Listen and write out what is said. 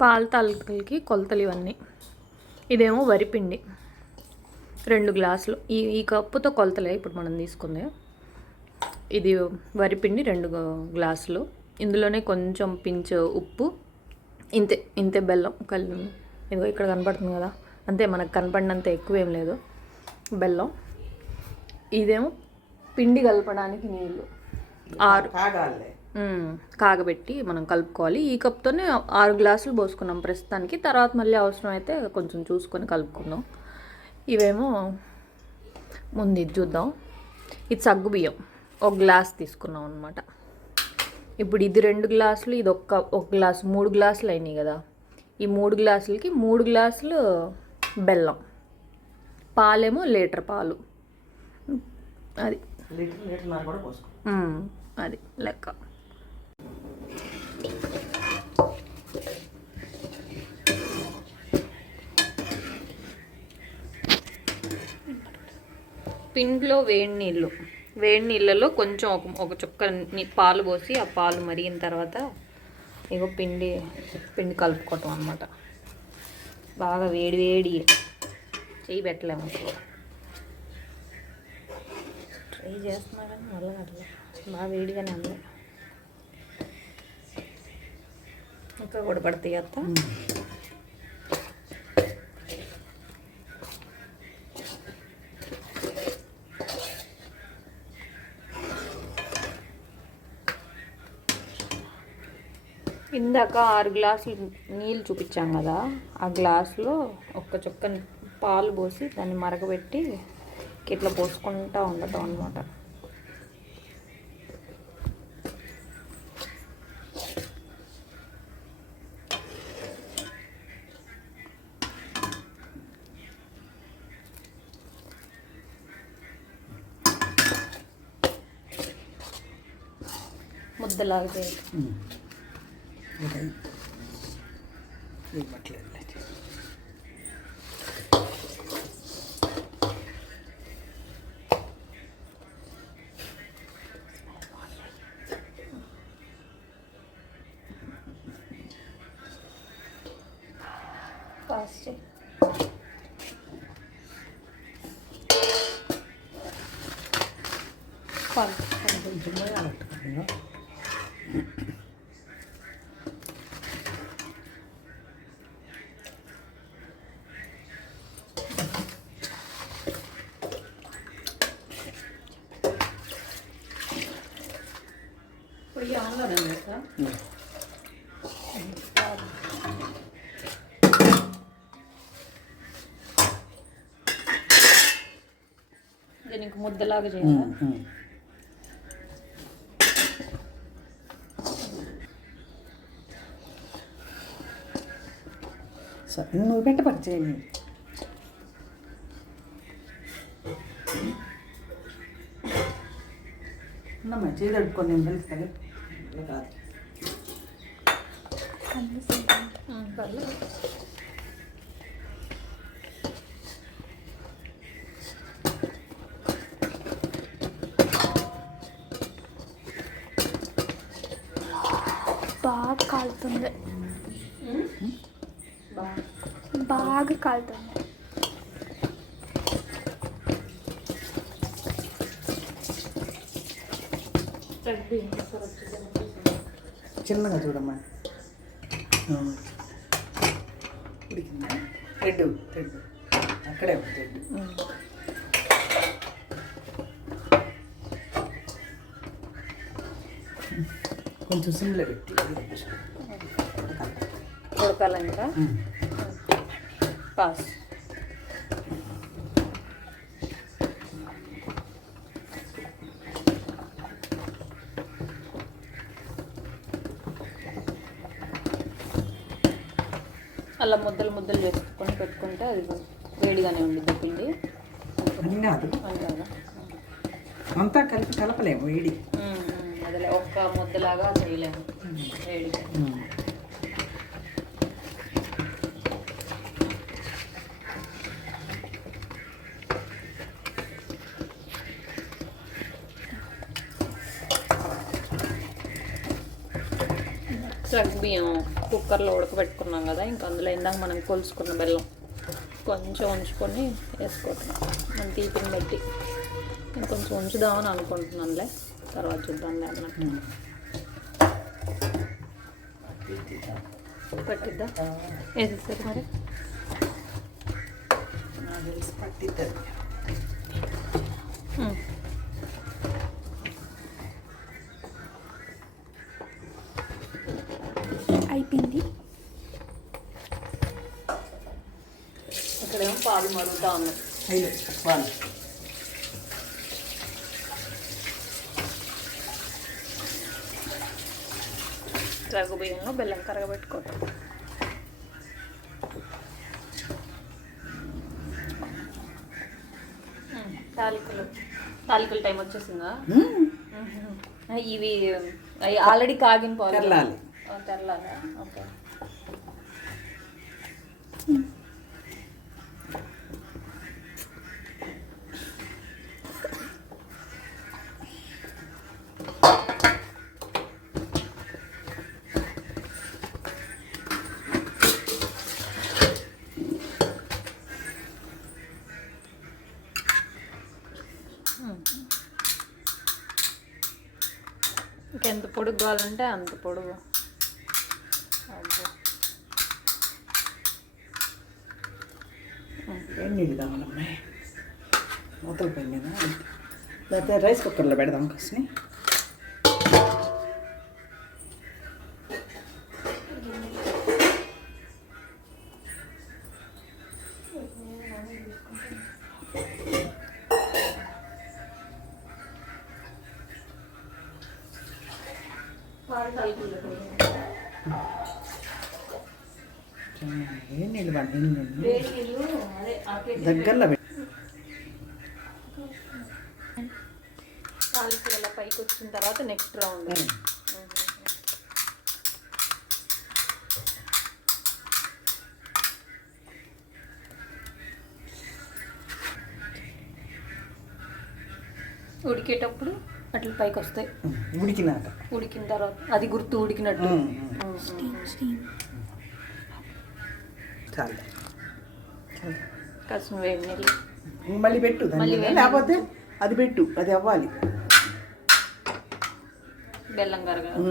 పాల తాలికలకి కొలతలు ఇవన్నీ. ఇదేమో వరిపిండి 2 గ్లాసులు. ఈ కప్పుతో కొలతలే ఇప్పుడు మనం తీసుకుంది. ఇది వరిపిండి 2 గ్లాసులు. ఇందులోనే కొంచెం పించ్ ఉప్పు, ఇంతే బెల్లం ఇదిగో ఇక్కడ కనపడుతుంది కదా, అంతే. మనకు కనపడినంత ఎక్కువేం లేదు బెల్లం. ఇదేమో పిండి కలపడానికి నీళ్ళు 6 కాగబెట్టి మనం కలుపుకోవాలి. ఈ కప్తోనే 6 గ్లాసులు పోసుకున్నాం ప్రస్తుతానికి. తర్వాత మళ్ళీ అవసరం అయితే కొంచెం చూసుకొని కలుపుకుందాం. ఇవేమో ముందు ఇది చూద్దాం. ఇది సగ్గు బియ్యం 1 గ్లాస్ తీసుకున్నాం అనమాట. ఇప్పుడు ఇది 2 గ్లాసులు, ఇది ఒక గ్లాసు, 3 గ్లాసులు అయినాయి కదా. ఈ 3 గ్లాసులకి 3 గ్లాసులు బెల్లం. పాలేమో లీటర్ పాలు. అది అది లెక్క. పిండిలో వేడి నీళ్ళలో కొంచెం ఒక చుక్క పాలు పోసి, ఆ పాలు మరిగిన తర్వాత ఇగో పిండి కలుపుకోవటం అనమాట. బాగా వేడి చెయ్యి పెట్టలేము అసలు. ట్రై చేస్తున్నా కానీ మళ్ళీ అట్లా బాగా వేడిగానే ఉంది. ఇంకా కూడా పడతాయి అత్త. ఇందాక 6 గ్లాసులు నీళ్ళు చూపించాం కదా, ఆ గ్లాసులో ఒక్క చుక్క పాలు పోసి దాన్ని మరగబెట్టి ఇట్లా పోసుకుంటూ ఉండటం అనమాట. ముద్దలాగా చేయాలి. ఫాస్ట్ పొయ్యి ఆన్లోనే వేస్తా. దీనికి ముద్దలాగా చేయాలి. నువ్వు పెట్టబడి చేయండి. మంచిగా తడుపుకొని నేను తెలుస్తాను కాదు. బాగా కాలుతుంది, బాగా కాలుతుంది. చిన్నగా చూడమ్మా. రెడ్ అక్కడే రెడ్. కొంచెం సిమ్లో పెట్టి ఉడకాలంట. పాస్ అలా ముద్దలు చేసుకొని పెట్టుకుంటే అది వేడిగానే ఉండిద్ది పిండి. అంతా కలిపి కలపలేము, వేడి. అదే ఒక్క ముద్దలాగా చేయలేము వేడిగా. సగ్గు బియ్యం కుక్కర్లో ఉడకబెట్టుకున్నాం కదా, ఇంకా అందులో ఇందాక మనం కొలుసుకున్న బెల్లం కొంచెం ఉంచుకొని వేసుకోవటం మన తీపిని బట్టి. ఇంకొంచెం ఉంచుదామని అనుకుంటున్నానులే, తర్వాత చూద్దాంలే అన్నట్టు. పట్టిద్దా వేసేసారు మరి. నాకు తెలిసి పట్టిద్దాం. అయిపోయింది. ఇక్కడేమో పాలు మరుగుతూ ఉన్నాయి. అయ్యో వాళ్ళు సగ్గు బియ్యంలో బెల్లం కరగబెట్టుకోవటం. తాలికల టైం వచ్చేసిందా? ఇవి ఆల్రెడీ కాగిన పాలు తెల్లాలి. తెల్లాలా? ఓకే. ఇంకెంత పొడుగు కావాలంటే అంత పొడుగు. వేడి నీళ్ళు కావాలమ్మాయి. మూతలు పైన లేకపోతే రైస్ కుక్కర్లో పెడదాం కాస్ని. వేడి నీళ్ళు దగ్గరలో పెట్టి తాలికల పైకి వచ్చిన తర్వాత నెక్స్ట్ రౌండ్. ఉడికేటప్పుడు అట్లా పైకి వస్తాయి. ఉడికిన తర్వాత అది గుర్తు ఉడికినట్టు. చాలు కాసిన వేడి నీళ్ళు మళ్ళీ పెట్టు, లేకపోతే అది పెట్టు, అది అవ్వాలి. బెల్లం కరగాలి.